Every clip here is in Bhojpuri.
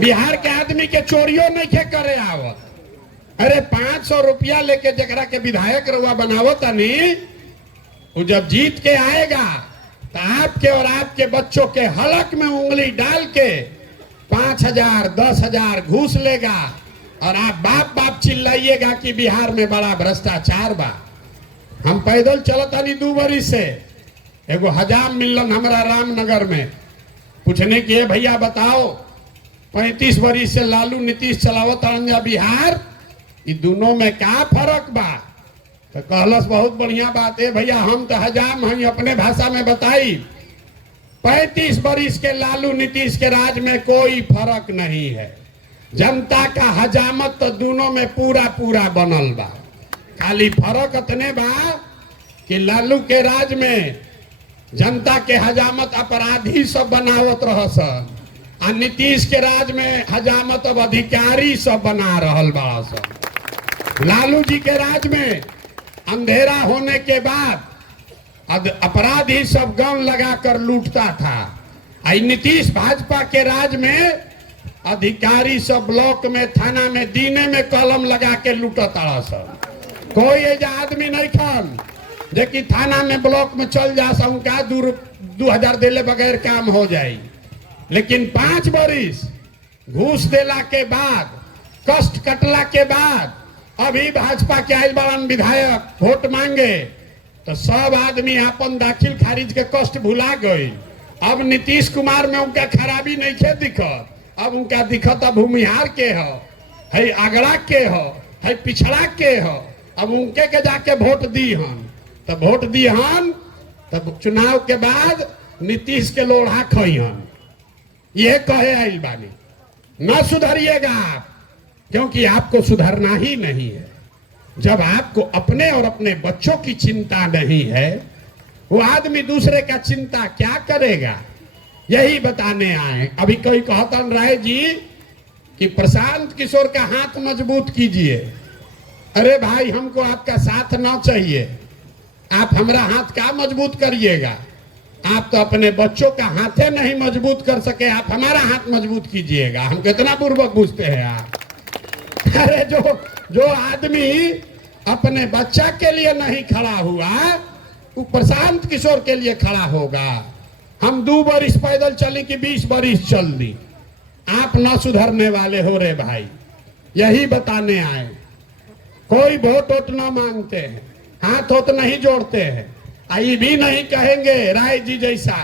बिहार के आदमी के चोरियो नहीं के करे आवत। अरे 500 रुपया लेके जकरा के विधायक रउआ बनावत नहीं, वो जब जीत के आएगा तो आपके और आपके बच्चों के हलक में उंगली डाल के 5,000 10,000 घूस लेगा और आप बाप बाप चिल्लाइएगा कि बिहार में बड़ा भ्रष्टाचार बा। हम पैदल चलत हनी 2 बरिस से, एगो हजाम मिलन हमारा रामनगर में, पूछने के भैया बताओ 35 बरिस से लालू नीतीश चलावत जा बिहार, ये दोनों में क्या फर्क बा? तो कहलस बहुत बढ़िया बात है भैया, हम तो हजाम हैं, अपने भाषा में बताई 35 बरिस के लालू नीतीश के राज में कोई फर्क नहीं है। जनता का हजामत तो दोनों में पूरा पूरा बनल बा। खाली फर्क इतने बा कि लालू के राज में जनता के हजामत अपराधी सब बनावत रहस, और नीतीश के राज में हजामत अब अधिकारी सब बना रहल बड़ा सब। लालू जी के राज में अंधेरा होने के बाद अपराधी सब गन लगाकर लूटता था। आई नीतीश भाजपा के राज में अधिकारी सब ब्लॉक में थाना में दीने में कलम लगा के लूटता सब। कोई ऐसा आदमी नहीं खान जे कि थाना में ब्लॉक में चल जा उनका 2,000 देले बगैर काम हो जाए। लेकिन 5 बरिस घूस देला के बाद, कष्ट कटला के बाद अभी भाजपा के आयल बड़न विधायक वोट मांगे तो सब आदमी अपन दाखिल खारिज के कष्ट भुला गए। अब नीतीश कुमार में उनका खराबी नहीं खे दिखत, अब उनका दिखत अब भूमिहार के है आगरा के है पिछड़ा के है। अब उनके के जाके वोट दी हन, तब वोट दी हन तब चुनाव के बाद नीतीश के लोढ़ा खई हन। यह कहे आइल बानी, न सुधरिएगा आप, क्योंकि आपको सुधरना ही नहीं है। जब आपको अपने और अपने बच्चों की चिंता नहीं है, वो आदमी दूसरे का चिंता क्या करेगा? यही बताने आए। अभी कोई कहतन राय जी कि प्रशांत किशोर का हाथ मजबूत कीजिए। अरे भाई, हमको आपका साथ ना चाहिए, आप हमारा हाथ क्या मजबूत करिएगा? आप तो अपने बच्चों का हाथे नहीं मजबूत कर सके, आप हमारा हाथ मजबूत कीजिएगा। हम कितना पूर्वक पूछते हैं आप। अरे जो आदमी अपने बच्चा के लिए नहीं खड़ा हुआ, वो प्रशांत किशोर के लिए खड़ा होगा। हम 2 बरिस पैदल चले कि 20 बरिस चल दी, आप न सुधरने वाले हो रे भाई। यही बताने आए। कोई वोट वोट न मांगते हैं, हाथ वोट नहीं जोड़ते हैं। ये भी नहीं कहेंगे राय जी जैसा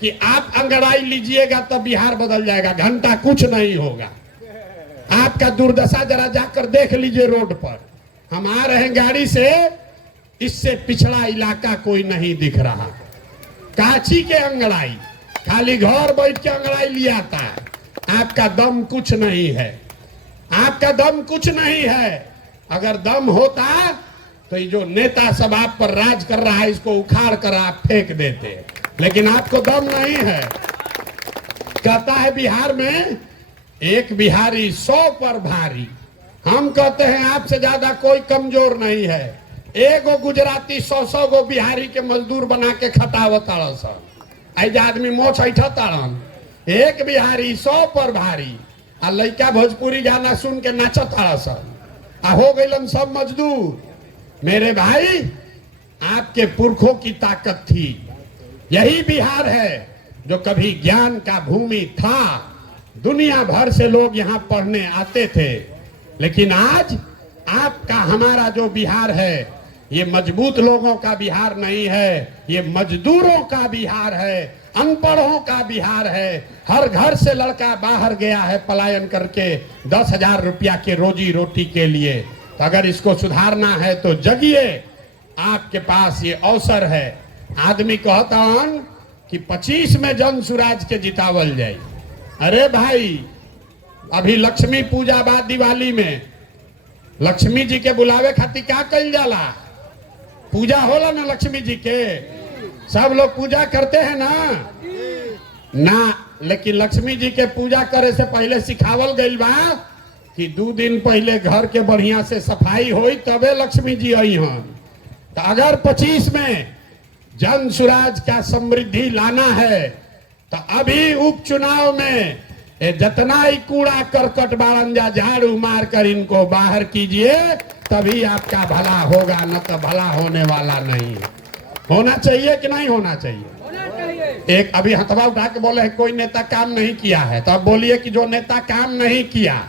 कि आप अंगड़ाई लीजिएगा तब बिहार बदल जाएगा। घंटा कुछ नहीं होगा। आपका दुर्दशा जरा जाकर देख लीजिए रोड पर। हम आ रहे हैं गाड़ी से, इससे पिछड़ा इलाका कोई नहीं दिख रहा। काची के अंगड़ाई, खाली घर बैठ के अंगड़ाई लिया था। आपका दम कुछ नहीं है, आपका दम कुछ नहीं है। अगर दम होता तो ये जो नेता सब आप पर राज कर रहा है, इसको उखाड़ कर आप फेंक देते, लेकिन आपको दम नहीं है। कहता है बिहार में एक बिहारी 100 पर भारी। हम कहते हैं आपसे ज्यादा कोई कमजोर नहीं है। एगो गुजराती 100 गो बिहारी के मजदूर बना के खटावत ऐसे आदमी मोछ ऐठा ताड़न। एक बिहारी 100 पर भारी। आ लड़का भोजपुरी गाना सुन के नाचत आ हो गइलन सब मजदूर। मेरे भाई, आपके पुरखों की ताकत थी। यही बिहार है जो कभी ज्ञान का भूमि था। दुनिया भर से लोग यहाँ पढ़ने आते थे, लेकिन आज आपका हमारा जो बिहार है, ये मजबूत लोगों का बिहार नहीं है, ये मजदूरों का बिहार है, अनपढ़ों का बिहार है। हर घर से लड़का बाहर गया है पलायन करके 10,000 रुपया के रोजी रोटी के लिए। तो अगर इसको सुधारना है तो जगिए, आपके पास ये अवसर है। आदमी कहता हन कि 25 में जन सुराज के जितावल जाए। अरे भाई, अभी लक्ष्मी पूजा बाद दिवाली में लक्ष्मी जी के बुलावे खातिर क्या कल जाला? पूजा होला ना लक्ष्मी जी के, सब लोग पूजा करते हैं ना। लेकिन लक्ष्मी जी के पूजा करे से पहले सिखावल गइल बा कि 2 दिन पहले घर के बढ़िया से सफाई होई तबे लक्ष्मी जी आई हन। तो अगर 25 में जन सुराज का समृद्धि लाना है तो अभी उपचुनाव में ये जितना ही कूड़ा करकट बारंजा झाड़ू मार कर इनको बाहर कीजिए, तभी आपका भला होगा, न तो भला होने वाला नहीं। होना चाहिए कि नहीं होना चाहिए? एक अभी हथवा उठा के बोले कोई नेता काम नहीं किया है, तो अब बोलिए कि जो नेता काम नहीं किया,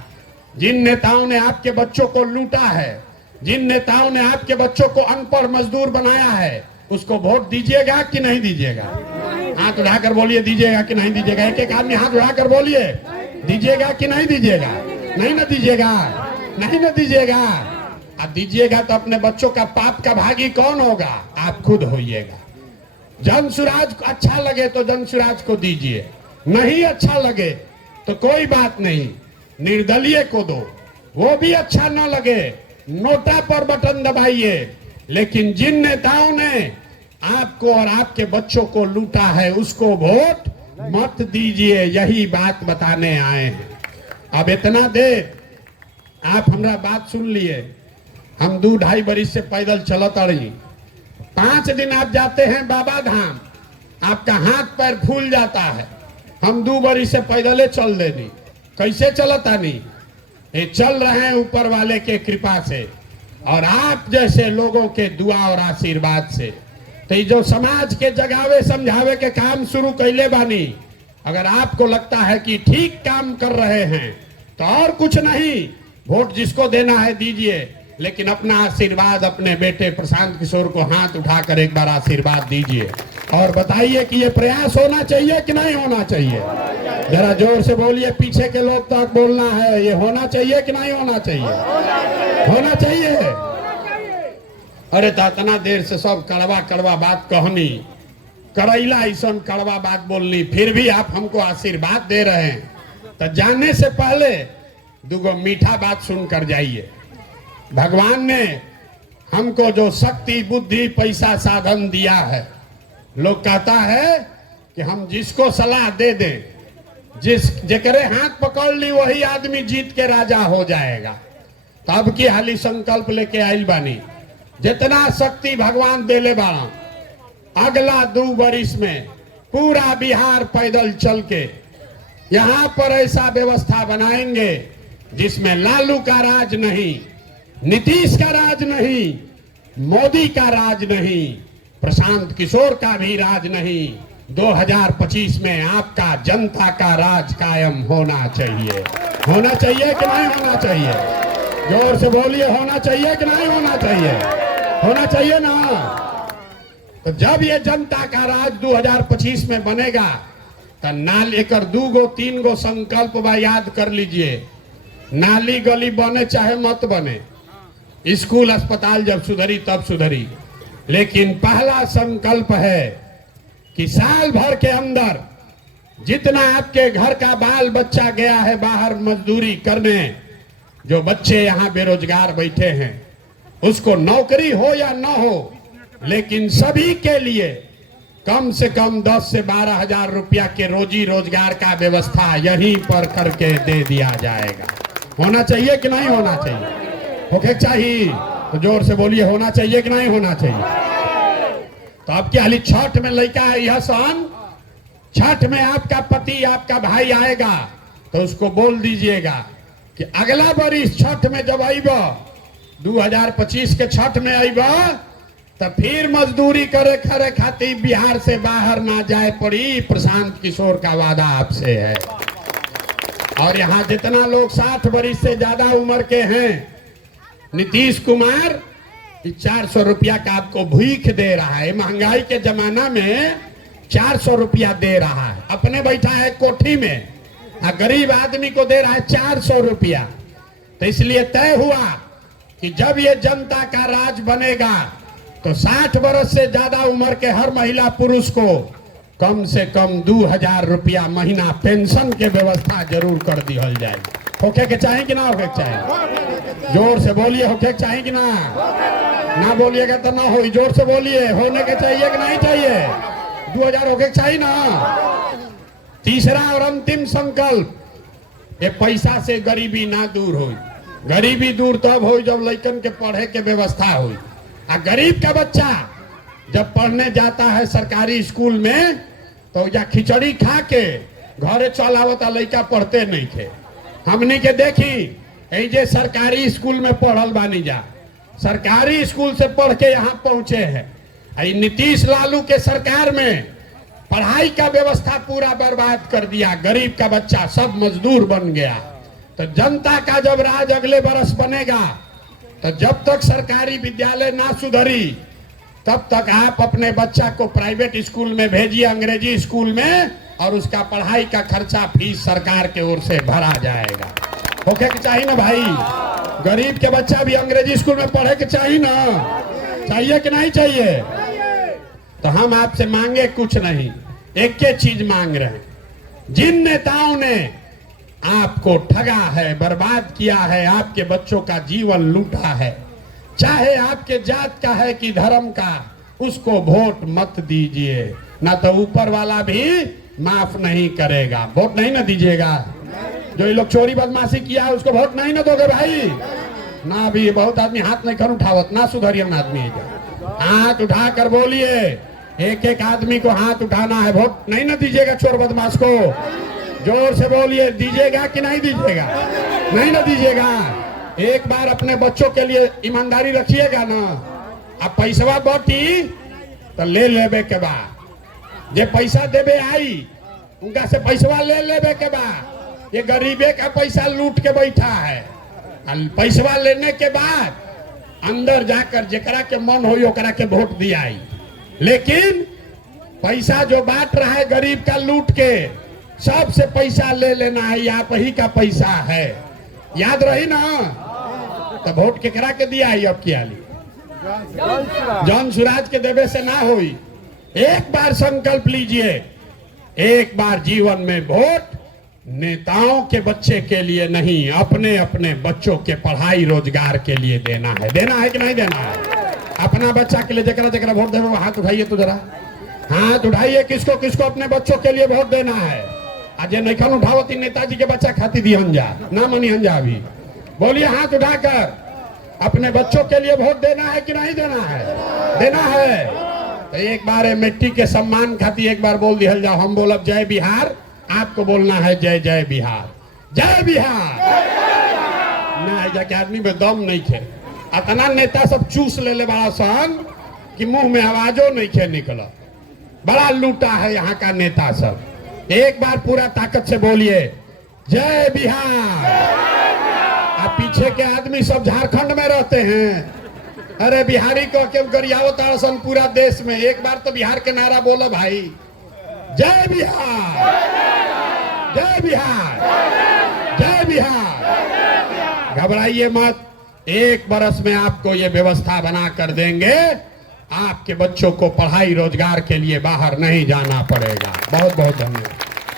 जिन नेताओं ने आपके बच्चों को लूटा है, जिन नेताओं ने आपके बच्चों को अनपढ़ मजदूर बनाया है, उसको वोट दीजिएगा कि नहीं दीजिएगा? हाथ उठाकर बोलिए दीजिएगा कि नहीं दीजिएगा। एक एक आदमी हाथ उठाकर बोलिए दीजिएगा कि नहीं दीजिएगा? नहीं ना दीजिएगा, नहीं ना दीजिएगा। अब दीजिएगा तो अपने बच्चों का पाप का भागी कौन होगा? आप खुद होइएगा। जन सुराज अच्छा लगे तो जन सुराज को दीजिए, नहीं अच्छा लगे तो कोई बात नहीं, निर्दलीय को दो। वो भी अच्छा न लगे, नोटा पर बटन दबाइए। लेकिन जिन नेताओं ने आपको और आपके बच्चों को लूटा है, उसको वोट मत दीजिए। यही बात बताने आए हैं। अब इतना देर आप हमारा बात सुन लिए। हम 2-2.5 बरिस से पैदल चलत रही। 5 दिन आप जाते हैं बाबा धाम, आपका हाथ पैर फूल जाता है। हम 2 बरिस से पैदले चल देनी। कैसे चलता नहीं? ये चल रहे हैं ऊपर वाले के कृपा से और आप जैसे लोगों के दुआ और आशीर्वाद से। तो ये जो समाज के जगावे समझावे के काम शुरू कैले बानी, अगर आपको लगता है कि ठीक काम कर रहे हैं तो और कुछ नहीं, वोट जिसको देना है दीजिए, लेकिन अपना आशीर्वाद अपने बेटे प्रशांत किशोर को हाथ उठाकर एक बार आशीर्वाद दीजिए और बताइए कि ये प्रयास होना चाहिए कि नहीं होना चाहिए। जरा जोर से बोलिए, पीछे के लोग तक बोलना है, ये होना चाहिए कि नहीं होना चाहिए? होना चाहिए। अरे तो इतना देर से सब कड़वा कड़वा बात कहनी, करैला ऐसा कड़वा बात बोलनी, फिर भी आप हमको आशीर्वाद दे रहे हैं। तो जाने से पहले 2 मीठा बात सुनकर जाइए। भगवान ने हमको जो शक्ति बुद्धि पैसा साधन दिया है, लोग कहता है कि हम जिसको सलाह दे दें, जेकरे हाथ पकड़ ली वही आदमी जीत के राजा हो जाएगा। तब की हाली संकल्प लेके आइल बानी, जितना शक्ति भगवान देले बाड़ा, अगला 2 बरिस में पूरा बिहार पैदल चल के यहाँ पर ऐसा व्यवस्था बनाएंगे जिसमें लालू का राज नहीं, नीतीश का राज नहीं, मोदी का राज नहीं, प्रशांत किशोर का भी राज नहीं। 2025 में आपका जनता का राज कायम होना चाहिए। होना चाहिए कि नहीं होना चाहिए? जोर से बोलिए, होना चाहिए कि नहीं होना चाहिए? होना चाहिए ना। तो जब ये जनता का राज 2025 में बनेगा तो नाल एक 2-3 संकल्प बा याद कर लीजिए। नाली गली बने चाहे मत बने, स्कूल अस्पताल जब सुधरी तब सुधरी, लेकिन पहला संकल्प है कि साल भर के अंदर जितना आपके घर का बाल बच्चा गया है बाहर मजदूरी करने, जो बच्चे यहाँ बेरोजगार बैठे हैं, उसको नौकरी हो या न हो, लेकिन सभी के लिए कम से कम 10 से 12 हजार रुपया के रोजी रोजगार का व्यवस्था यहीं पर करके दे दिया जाएगा। होना चाहिए कि नहीं होना चाहिए? होके चाहिए तो जोर से बोलिए, होना चाहिए कि नहीं होना चाहिए? तो आपकी हाली छठ में लड़का है, यह सन छठ में आपका पति आपका भाई आएगा तो उसको बोल दीजिएगा कि अगला बरिस छठ में जब आईबा 2025 के छठ में आईबा तो फिर मजदूरी करे खरे खातिर बिहार से बाहर ना जाए पड़ी। प्रशांत किशोर का वादा आपसे है। और यहाँ जितना लोग 60 बरिस से ज्यादा उम्र के हैं, नीतीश कुमार 400 रुपया का आपको भीख दे रहा है। महंगाई के जमाना में 400 रुपया दे रहा है, अपने बैठा है कोठी में, गरीब आदमी को दे रहा है 400 रुपया। तो इसलिए तय हुआ कि जब ये जनता का राज बनेगा तो 60 बरस से ज्यादा उम्र के हर महिला पुरुष को कम से कम 2000 रुपया महीना पेंशन के व्यवस्था जरूर कर दिया जाए। होके के चाहे कि ना होके के चाहे? जोर से बोलिए, होके के चाहे कि ना? ना बोलिएगा तो ना हो। जोर से बोलिए, होने के चाहिए कि नहीं चाहिए? 2000 होके के चाहिए ना। तीसरा और अंतिम संकल्प, ये पैसा से गरीबी ना दूर हो। गरीबी दूर तब हो जब लड़कन के पढ़े के व्यवस्था हो। गरीब का बच्चा जब पढ़ने जाता है सरकारी स्कूल में तो या खिचड़ी खा के घरे चल आवता लड़का पढ़ते नहीं थे। हमनी के देखी जे सरकारी स्कूल में पढ़ल बानी जा, सरकारी स्कूल से पढ़ के यहाँ पहुंचे हैं। नीतीश लालू के सरकार में पढ़ाई का व्यवस्था पूरा बर्बाद कर दिया, गरीब का बच्चा सब मजदूर बन गया। तो जनता का जब राज अगले बरस बनेगा, तो जब तक सरकारी विद्यालय ना सुधरी तब तक आप अपने बच्चा को प्राइवेट स्कूल में भेजिए, अंग्रेजी स्कूल में, और उसका पढ़ाई का खर्चा फीस सरकार के ओर से भरा जाएगा। होके के चाहिए ना भाई, गरीब के बच्चा भी अंग्रेजी स्कूल में पढ़े के चाहिए ना, चाहिए कि नहीं चाहिए? तो हम आपसे मांगे कुछ नहीं, एक ही चीज मांग रहे हैं। जिन नेताओं ने आपको ठगा है, बर्बाद किया है, आपके बच्चों का जीवन लूटा है, चाहे आपके जात का है कि धर्म का, उसको वोट मत दीजिए, ना तो ऊपर वाला भी माफ नहीं करेगा। वोट नहीं ना दीजिएगा। जो ये लोग चोरी बदमाशी किया है उसको वोट नहीं ना दोगे भाई ना। भी बहुत आदमी हाथ नहीं कर उठावत ना, सुधरिए ना आदमी, हाथ उठा कर बोलिए, एक एक आदमी को हाथ उठाना है। वोट नहीं ना दीजिएगा चोर बदमाश को, जोर से बोलिए, दीजिएगा कि नहीं दीजिएगा? नहीं ना दीजिएगा। एक बार अपने बच्चों के लिए ईमानदारी रखिएगा ना। अब पैसा बटी तो ले लेबे के बाद, जे पैसा देबे आई उनका से पैसा ले लेबे के बाद, ये गरीबे का पैसा लूट के बैठा है। पैसा लेने के बाद अंदर जाकर जेकरा के मन हो ओकरा के वोट दियाई, लेकिन पैसा जो बांट रहा है गरीब का लूट के, सबसे पैसा ले लेना है, आप ही का पैसा है, याद रही ना। तो वोट केकरा के दिया है? अब किया ली जॉन सुराज के देवे से ना हुई। एक बार संकल्प लीजिए, एक बार जीवन में वोट नेताओं के बच्चे के लिए नहीं, अपने अपने बच्चों के पढ़ाई रोजगार के लिए देना है। देना है कि नहीं देना है? अपना बच्चा के लिए जरा जरा वोट देना, हाथ उठाइए तो जरा हाथ उठाइए, किसको किसको अपने बच्चों के लिए वोट देना है। आज नहीं उठावती नेताजी के बच्चा खाती दी हंजा ना मनी हंजा, अभी बोलिए हाथ उठाकर, अपने बच्चों के लिए वोट देना है कि नहीं देना है? देना है। तो एक बार मिट्टी के सम्मान खाती एक बार बोल दिया जाओ, हम बोलब जय बिहार, आपको बोलना है जय जय बिहार, जय बिहार। ना जाके आदमी में दम नहीं थे, अतना नेता सब चूस ले ले बड़ा सन कि मुंह में आवाजों नहीं खे निकला। बड़ा लूटा है यहाँ का नेता सब। एक बार पूरा ताकत से बोलिए जय बिहार। आप पीछे के आदमी सब झारखंड में रहते हैं, अरे बिहारी को क्यों गरियावत आसन पूरा देश में। एक बार तो बिहार के नारा बोलो भाई, जय बिहार, जय बिहार, जय बिहार। घबराइए मत, एक बरस में आपको ये व्यवस्था बना कर देंगे, आपके बच्चों को पढ़ाई रोजगार के लिए बाहर नहीं जाना पड़ेगा। बहुत बहुत धन्यवाद।